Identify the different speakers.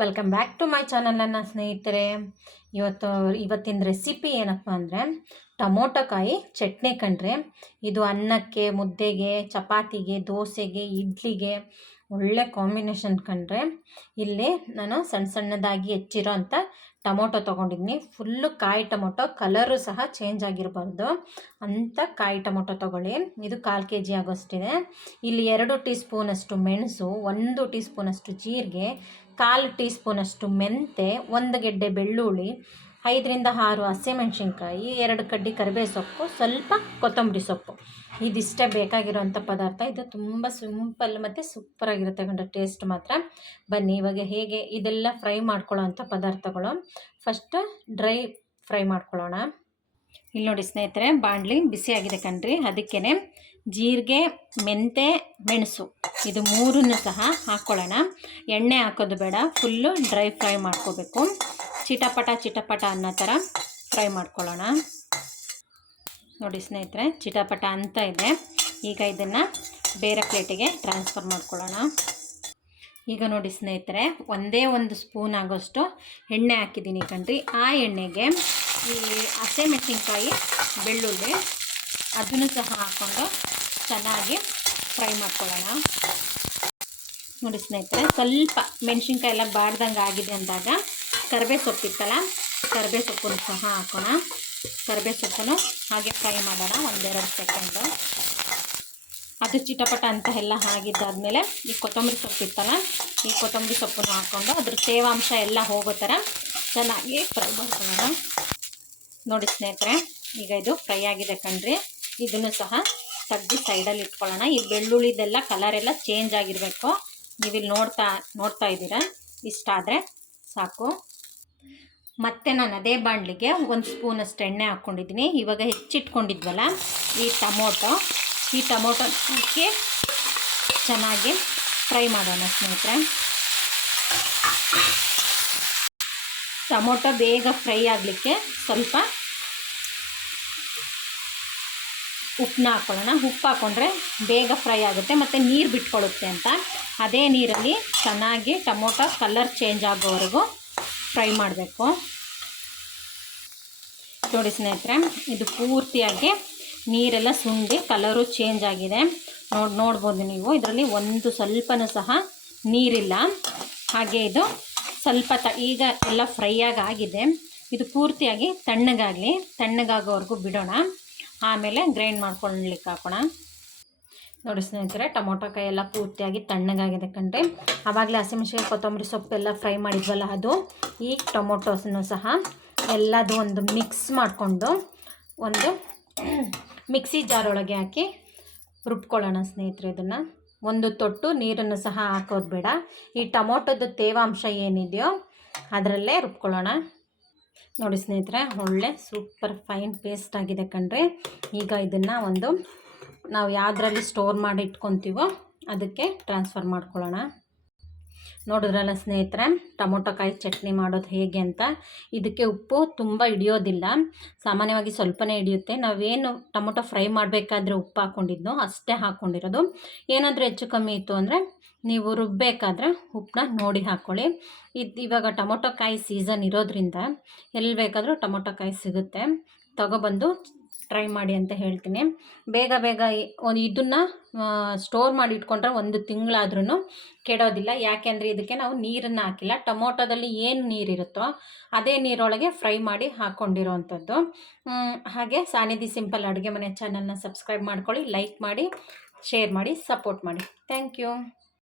Speaker 1: Welcome back to my channel ನನ್ನ ಸ್ನೇಹಿತರೆ. ಇವತ್ತು, ಇವತ್ತಿನ ರೆಸಿಪಿ ಏನಪ್ಪ ಅಂದರೆ, ಟೊಮೊಟೊಕಾಯಿ ಚಟ್ನಿ ಕಂಡ್ರೆ ಇದು ಅನ್ನಕ್ಕೆ, ಮುದ್ದೆಗೆ, ಚಪಾತಿಗೆ, ದೋಸೆಗೆ, ಇಡ್ಲಿಗೆ ಒಳ್ಳೆ ಕಾಂಬಿನೇಷನ್ ಕಂಡ್ರೆ ಇಲ್ಲಿ ನಾನು ಸಣ್ಣ ಸಣ್ಣದಾಗಿ ಹೆಚ್ಚಿರೋ ಅಂಥ ಟೊಮೊಟೊ ತೊಗೊಂಡಿದ್ದೀನಿ ಫುಲ್ಲು ಕಾಯಿ ಟೊಮೊಟೊ ಕಲರು ಸಹ ಚೇಂಜ್ ಆಗಿರಬಾರ್ದು. ಅಂಥ ಕಾಯಿ ಟೊಮೊಟೊ ತೊಗೊಳ್ಳಿ. ಇದು ಕಾಲು ಕೆ ಜಿ ಆಗೋಷ್ಟಿದೆ. ಇಲ್ಲಿ ಎರಡು ಟೀ ಸ್ಪೂನಷ್ಟು ಮೆಣಸು, ಒಂದು ಟೀ ಸ್ಪೂನಷ್ಟು ಜೀರಿಗೆ ಕಾಲು ಟೀ ಸ್ಪೂನಷ್ಟು ಮೆಂತೆ, ಒಂದು ಗೆಡ್ಡೆ ಬೆಳ್ಳುಳ್ಳಿ, ಐದರಿಂದ ಆರು ಹಸಿಮೆಣ್ಸಿನ್ಕಾಯಿ ಎರಡು ಕಡ್ಡಿ ಕರಿಬೇವು ಸೊಪ್ಪು, ಸ್ವಲ್ಪ ಕೊತ್ತಂಬರಿ ಸೊಪ್ಪು. ಇದಿಷ್ಟೇ ಬೇಕಾಗಿರೋಂಥ ಪದಾರ್ಥ. ಇದು ತುಂಬ ಸಿಂಪಲ್ ಮತ್ತು ಸೂಪರಾಗಿರುತ್ತೆ ಕಂಡ ಟೇಸ್ಟ್ ಮಾತ್ರ. ಬನ್ನಿ, ಇವಾಗ ಹೇಗೆ ಇದೆಲ್ಲ ಫ್ರೈ ಮಾಡ್ಕೊಳ್ಳೋ ಅಂಥ ಪದಾರ್ಥಗಳು. ಫಸ್ಟ್ ಡ್ರೈ ಫ್ರೈ ಮಾಡ್ಕೊಳ್ಳೋಣ. ಇಲ್ಲಿ ನೋಡಿ ಸ್ನೇಹಿತರೆ ಬಾಣಲಿ ಬಿಸಿಯಾಗಿದೆ ಕಣ್ರಿ. ಅದಕ್ಕೇ ಜೀರಿಗೆ, ಮೆಂತೆ, ಮೆಣಸು ಇದು ಮೂರನ್ನು ಸಹ ಹಾಕ್ಕೊಳ್ಳೋಣ ಎಣ್ಣೆ ಹಾಕೋದು ಬೇಡ, ಫುಲ್ಲು ಡ್ರೈ ಫ್ರೈ ಮಾಡ್ಕೋಬೇಕು. ಚಿಟಪಟ ಚಿಟಪಟ ಅನ್ನೋ ಥರ ಫ್ರೈ ಮಾಡ್ಕೊಳ್ಳೋಣ. ನೋಡಿ ಸ್ನೇಹಿತರೆ, ಚಿಟಪಟ ಅಂತ ಇದೆ. ಈಗ ಇದನ್ನು ಬೇರೆ ಪ್ಲೇಟಿಗೆ ಟ್ರಾನ್ಸ್ಫರ್ ಮಾಡ್ಕೊಳ್ಳೋಣ. ಈಗ ನೋಡಿ ಸ್ನೇಹಿತರೆ, ಒಂದೇ ಒಂದು ಸ್ಪೂನ್ ಆಗೋಷ್ಟು ಎಣ್ಣೆ ಹಾಕಿದ್ದೀನಿ ಕಣ್ರಿ. ಆ ಎಣ್ಣೆಗೆ ಈ ಹಸಿಮೆಣಸಿನ್ಕಾಯಿ ಬೆಳ್ಳುಳ್ಳಿ, ಅದನ್ನು ಸಹ ಹಾಕ್ಕೊಂಡು ಚೆನ್ನಾಗಿ ಫ್ರೈ ಮಾಡ್ಕೊಳ್ಳೋಣ. ನೋಡಿ ಸ್ನೇಹಿತರೆ, ಸ್ವಲ್ಪ ಮೆಣಸಿನ್ಕಾಯಿ ಎಲ್ಲ ಬಾಡ್ದಂಗೆ ಆಗಿದೆ ಅಂದಾಗ ಕರಿಬೇ ಸೊಪ್ಪಿತ್ತಲ್ಲ ಕರಿಬೇ ಸೊಪ್ಪನ್ನು ಸಹ ಹಾಕೋಣ. ಕರಿಬೇ ಸೊಪ್ಪನ್ನು ಹಾಗೆ ಫ್ರೈ ಮಾಡೋಣ ಒಂದೆರಡು ಸೆಕೆಂಡು. ಅದು ಚಿಟಪಟ ಅಂತ ಎಲ್ಲ ಆಗಿದ್ದಾದಮೇಲೆ ಈ ಕೊತ್ತಂಬರಿ ಸೊಪ್ಪಿತ್ತಲ್ಲ, ಈ ಕೊತ್ತಂಬರಿ ಸೊಪ್ಪನ್ನು ಹಾಕ್ಕೊಂಡು ಅದ್ರ ತೇವಾಂಶ ಎಲ್ಲ ಹೋಗೋ ಥರ ಚೆನ್ನಾಗಿ ಫ್ರೈ ಮಾಡ್ಕೊಳ್ಳೋಣ. ನೋಡಿ ಸ್ನೇಹಿತರೆ, ಈಗ ಇದು ಫ್ರೈ ಆಗಿದೆ ಕಣ್ರಿ. ಇದನ್ನು ಸಹ ತೆಗ್ದು ಸೈಡಲ್ಲಿ ಇಟ್ಕೊಳ್ಳೋಣ. ಈ ಬೆಳ್ಳುಳ್ಳಿದೆಲ್ಲ ಕಲರೆಲ್ಲ ಚೇಂಜ್ ಆಗಿರಬೇಕು. ನೀವಿಲ್ಲಿ ನೋಡ್ತಾ ನೋಡ್ತಾ ಇದ್ದೀರಾ? ಇಷ್ಟಾದರೆ ಸಾಕು. ಮತ್ತೆ ನಾನು ಅದೇ ಬಾಣಲಿಗೆ ಒಂದು ಸ್ಪೂನಷ್ಟು ಎಣ್ಣೆ ಹಾಕ್ಕೊಂಡಿದ್ದೀನಿ. ಇವಾಗ ಹೆಚ್ಚಿಟ್ಕೊಂಡಿದ್ವಲ್ಲ, ಈ ಟೊಮೊಟೊ. ಈ ಟೊಮೊಟೊ ಹಾಕಿ ಚೆನ್ನಾಗಿ ಫ್ರೈ ಮಾಡೋಣ ಸ್ನೇಹಿತರೆ. ಟೊಮೊಟೊ ಬೇಗ ಫ್ರೈ ಆಗಲಿಕ್ಕೆ ಸ್ವಲ್ಪ ಉಪ್ಪನ್ನ ಹಾಕ್ಕೊಳ್ಳೋಣ ಉಪ್ಪು ಹಾಕ್ಕೊಂಡ್ರೆ ಬೇಗ ಫ್ರೈ ಆಗುತ್ತೆ ಮತ್ತು ನೀರು ಬಿಟ್ಕೊಳ್ಳುತ್ತೆ ಅಂತ. ಅದೇ ನೀರಲ್ಲಿ ಚೆನ್ನಾಗಿ ಟೊಮೊಟೊ ಕಲರ್ ಚೇಂಜ್ ಆಗೋವರೆಗೂ ಫ್ರೈ ಮಾಡಬೇಕು. ನೋಡಿ ಸ್ನೇಹಿತರೆ, ಇದು ಪೂರ್ತಿಯಾಗಿ ನೀರೆಲ್ಲ ಸುಂಡಿ ಕಲರು ಚೇಂಜ್ ಆಗಿದೆ. ನೋಡಿ, ನೋಡ್ಬೋದು ನೀವು, ಇದರಲ್ಲಿ ಒಂದು ಸ್ವಲ್ಪನೂ ಸಹ ನೀರಿಲ್ಲ. ಹಾಗೆ ಇದು ಸ್ವಲ್ಪ ತ, ಈಗ ಎಲ್ಲ ಫ್ರೈಯಾಗಿ ಆಗಿದೆ. ಇದು ಪೂರ್ತಿಯಾಗಿ ತಣ್ಣಗಾಗಲಿ, ತಣ್ಣಗಾಗೋವರೆಗೂ ಬಿಡೋಣ. ಆಮೇಲೆ ಗ್ರೈಂಡ್ ಮಾಡ್ಕೊಳ್ಲಿಕ್ಕೆ ಹಾಕೋಣ. ನೋಡಿ ಸ್ನೇಹಿತರೆ, ಟೊಮೊಟೊ ಕಾಯಿ ಎಲ್ಲ ಪೂರ್ತಿಯಾಗಿ ತಣ್ಣಗಾಗಿದೆ ಕಂಡ್ರೆ ಆವಾಗಲೇ ಹಸಿಮೆಣ್ಸಿಗೆ ಕೊತ್ತಂಬರಿ ಸೊಪ್ಪೆಲ್ಲ ಫ್ರೈ ಮಾಡಿದ್ವಲ್ಲ ಅದು. ಈ ಟೊಮೊಟೊಸನ್ನು ಸಹ ಎಲ್ಲದು ಒಂದು ಮಿಕ್ಸ್ ಮಾಡಿಕೊಂಡು ಒಂದು ಮಿಕ್ಸಿ ಜಾರೊಳಗೆ ಹಾಕಿ ರುಬ್ಕೊಳ್ಳೋಣ ಸ್ನೇಹಿತರೆ ಇದನ್ನು. ಒಂದು ತೊಟ್ಟು ನೀರನ್ನು ಸಹ ಹಾಕೋದು ಬೇಡ. ಈ ಟೊಮೊಟೊದ ತೇವಾಂಶ ಏನಿದೆಯೋ ಅದರಲ್ಲೇ ರುಬ್ಕೊಳ್ಳೋಣ. ನೋಡಿ ಸ್ನೇಹಿತರೆ, ಒಳ್ಳೆ ಸೂಪರ್ ಫೈನ್ ಪೇಸ್ಟ್ ಆಗಿದೆ ಕಣ್ರಿ. ಈಗ ಇದನ್ನು ಒಂದು ನಾವು ಯಾವುದ್ರಲ್ಲಿ ಸ್ಟೋರ್ ಮಾಡಿ ಇಟ್ಕೊತೀವೋ ಅದಕ್ಕೆ ಟ್ರಾನ್ಸ್ಫರ್ ಮಾಡ್ಕೊಳ್ಳೋಣ. ನೋಡಿದ್ರಲ್ಲ ಸ್ನೇಹಿತರೆ ಟೊಮೊಟೊ ಕಾಯಿ ಚಟ್ನಿ ಮಾಡೋದು ಹೇಗೆ ಅಂತ. ಇದಕ್ಕೆ ಉಪ್ಪು ತುಂಬ ಹಿಡಿಯೋದಿಲ್ಲ. ಸಾಮಾನ್ಯವಾಗಿ ಸ್ವಲ್ಪನೇ ಹಿಡಿಯುತ್ತೆ. ನಾವೇನು ಟೊಮೊಟೊ ಫ್ರೈ ಮಾಡಬೇಕಾದ್ರೆ ಉಪ್ಪು ಹಾಕ್ಕೊಂಡಿದ್ನೋ ಅಷ್ಟೇ ಹಾಕ್ಕೊಂಡಿರೋದು. ಏನಾದರೂ ಹೆಚ್ಚು ಕಮ್ಮಿ ಇತ್ತು ಅಂದರೆ ನೀವು ರುಬ್ಬಬೇಕಾದ್ರೆ ಉಪ್ಪನ್ನ ನೋಡಿ ಹಾಕ್ಕೊಳ್ಳಿ ಇದು ಇವಾಗ ಟೊಮೊಟೊ ಕಾಯಿ ಸೀಸನ್ ಇರೋದ್ರಿಂದ ಎಲ್ಲಿ ಬೇಕಾದರೂ ಟೊಮೊಟೊ ಕಾಯಿ ಸಿಗುತ್ತೆ. ತಗೊಬಂದು ಟ್ರೈ ಮಾಡಿ ಅಂತ ಹೇಳ್ತೀನಿ. ಬೇಗ ಬೇಗ ಒಂದು ಇದನ್ನು ಸ್ಟೋರ್ ಮಾಡಿ ಇಟ್ಕೊಂಡ್ರೆ ಒಂದು ತಿಂಗಳಾದ್ರೂ ಕೆಡೋದಿಲ್ಲ. ಯಾಕೆಂದರೆ ಇದಕ್ಕೆ ನಾವು ನೀರನ್ನು ಹಾಕಿಲ್ಲ. ಟೊಮೊಟೊದಲ್ಲಿ ಏನು ನೀರಿರುತ್ತೋ ಅದೇ ನೀರೊಳಗೆ ಫ್ರೈ ಮಾಡಿ ಹಾಕ್ಕೊಂಡಿರೋವಂಥದ್ದು ಹಾಗೆ ಸಾನಿಧಿ ಸಿಂಪಲ್ ಅಡುಗೆ ಮನೆ ಚಾನಲ್ನ ಸಬ್ಸ್ಕ್ರೈಬ್ ಮಾಡ್ಕೊಳ್ಳಿ ಲೈಕ್ ಮಾಡಿ ಶೇರ್ ಮಾಡಿ ಸಪೋರ್ಟ್ ಮಾಡಿ. Thank you